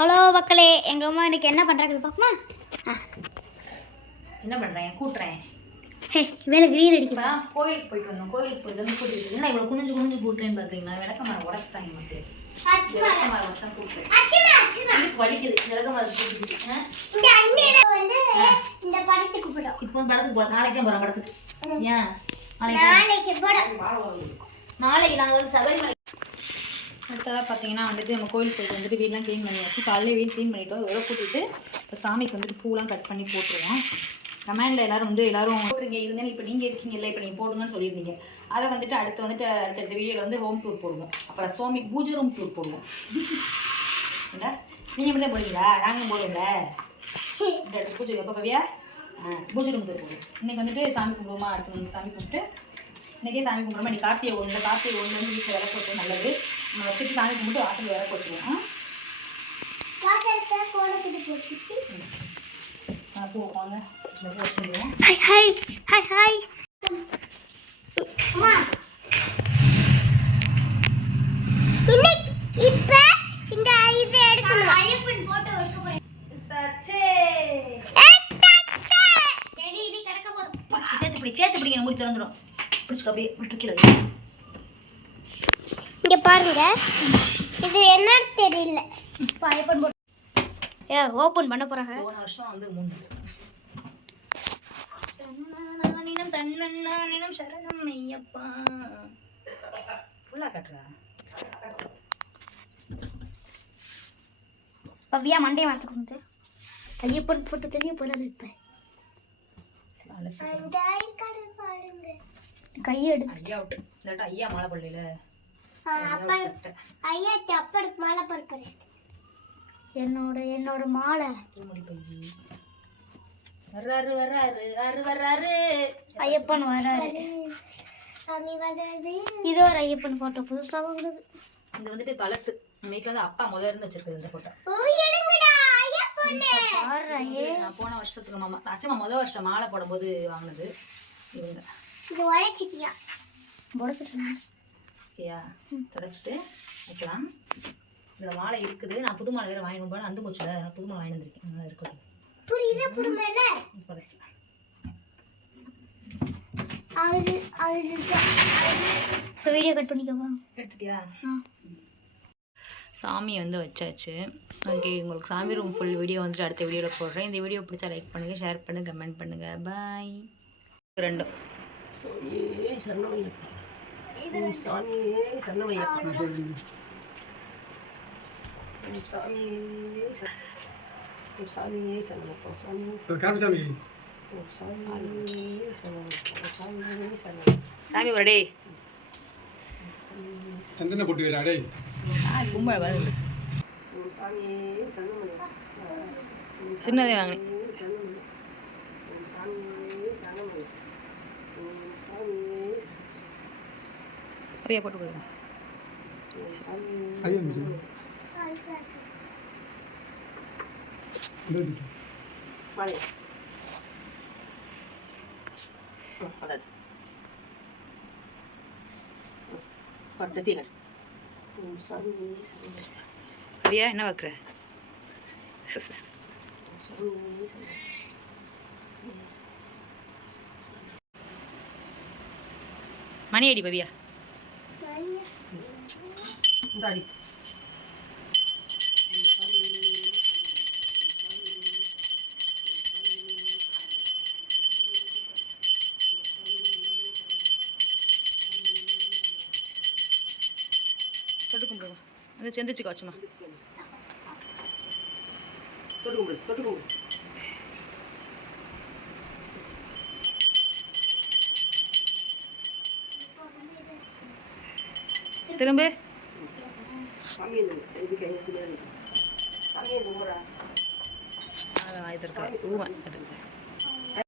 Hello மக்களே எங்கள் அம்மா இன்னைக்கு என்ன பண்ணுறாங்க பார்ப்போமா? ஆ. என்ன பண்றேன்? கூட்டுறேன். ஹே வேலை கிரீன் அடிக்கும் இப்பதான் கோயிலுக்கு போயிட்டு வந்தோம். கோயிலுக்கு போயிட்டு வந்து கூட்டிட்டு என்ன இவ்வளவு குனிஞ்சு குனிஞ்சு கூட்டுறேன்னு பாத்தீங்கன்னா விளக்க மரம் உடச்சிட்டாங்க மக்களே விளக்க மரம் உடச்சு தான் கூட்டுறேன். வலிக்குது. விளக்க மரம் கூட்டிட்டு ஆ? இந்த அண்ணன் வந்து இந்த படத்துக்கு போடும். இப்போ படத்துக்கு போகிறோம் நாளைக்கு போகிறோம் படத்துக்கு. ஏன்? நாளைக்கு? நாளைக்கு நாங்கள் சபரிமலை அடுத்ததாக பார்த்தீங்கன்னா வந்துட்டு நம்ம கோயிலுக்கு போயிட்டு வந்துட்டு வீடெலாம் க்ளீன் பண்ணியாச்சு. காலையில் வீடு க்ளீன் பண்ணிவிட்டு இதோட கூட்டிட்டு இப்போ சாமிக்கு வந்துட்டு பூலாம் கட் பண்ணி போட்டுருவோம். கமெண்டில் எல்லாரும் வந்து எல்லோரும் போடுறீங்க இருந்தாலும் இப்போ நீங்கள் இருக்கீங்கல்ல இப்போ நீங்கள் போடுங்கன்னு சொல்லியிருந்தீங்க. அதை வந்துட்டு அடுத்து வந்துட்டு அடுத்தடுத்த வீடியோவில் வந்து ஹோம் டூர் போடுவோம். அப்புறம் சுவாமி பூஜை ரூம் டூர் போடுவோம். இல்லை நீங்கள் மட்டும் போடுவீங்களா? நாங்களும் போடுவோம்ல இந்த பூஜை எப்போ பவியா? பூஜை ரூம் டூர் போடுவோம். இன்றைக்கி வந்துட்டு சாமி கும்பிடுவோமா? அடுத்து வந்து சாமி கும்பிட்டு இன்றைக்கே சாமி கும்பிடுவோம் இன்னைக்கு கார்த்திகை ஒன்று. கார்த்திகை ஒன்று வந்து வீட்டில் விளக்கு வச்சா நல்லது. நம்ம வச்சுட்டு சாமி கும்பிட்டு வாசல் விளக்கு வச்சுருவோம் வாசல்ல கோலத்துக்கு போட்டுட்டு பூ வாங்க. இந்த பூ வச்சுருவோம் ஹாய் ஹாய் ஹாய் ஹாய் அம்மா சேர்த்து பிடி சேர்த்து பிடிங்க மூடி திறந்துடும் பிடிச்சிக்க அப்படியே கீழே இங்க பாருங்க. இது என்னன்னு தெரியல. ஏ ஓபன் பண்ண போறாங்க. போன வருஷம் வந்து மூணு தன்னன்னானினம் தன்னன்னானினம் சரணம் ஐயப்பா. ஃபுல்லாக கட்டுறா. பவ்யா மண்டையை சார் ஐயப்பன் போட்டு தெரிய போறாரு இப்ப. கையை எடு ஐயா ஐயா மாலை பள்ளியில் சட்டை ஐயா அப்பனுக்கு மாலை பருப்பரு என்னோட என்னோட மாலை. வர்றாரு வர்றாரு வர்றாரு வர்றாரு. ஐயப்பன் வராரு இது ஒரு ஐயப்பன் போட்டோ புதுசா வாங்குது இது வந்துட்டு பழசு. நம்ம வீட்டில் வந்து அப்பா முதல்ல இருந்து வச்சிருக்குது இந்த ஃபோட்டோ நான் போன வருஷத்துக்கு மாமா அச்சம்மா முதல் வருஷம் மாலை போடும்போது வாங்கினது இவங்க. இது உழைச்சிட்டியா உடச்சிட்டு ஓகேயா தொடச்சிட்டு வைக்கலாம். இதில் மாலை இருக்குது. நான் புது மாலை வேறு வாங்கிட்டு போனேன். அந்த போச்சுல நான் புது மாலை வாங்கி வந்திருக்கேன். நல்லா இப்போ வீடியோ கட் பண்ணிக்கவா? எடுத்துட்டியா? சாமி வந்து வச்சாச்சு. ஓகே உங்களுக்கு சாமி ரூம் ஃபுல் வீடியோ வந்துட்டு அடுத்த வீடியோவில் போடுறேன். இந்த வீடியோ பிடிச்சா லைக் பண்ணுங்கள் ஷேர் பண்ணுங்கள் கமெண்ட் பண்ணுங்கள் பாய் ரெண்டும். சாமியே சரணமையப்பா ஓம் சாமியே சாமியே சாமி வரடே. சந்தன போட்டு வரா டேய். கும்பல சின்னதே வாங்கினேன். அப்படியே போட்டு கொடுங்க. அப்படியா? என்ன வைக்கிற மணி அடி பவியா? Dali. தொட்டு கும்பிடுவா வந்து செந்துச்சுக்கோ சும்மா தொட்டு கும்பிடு திரும்ப. சாமியை இது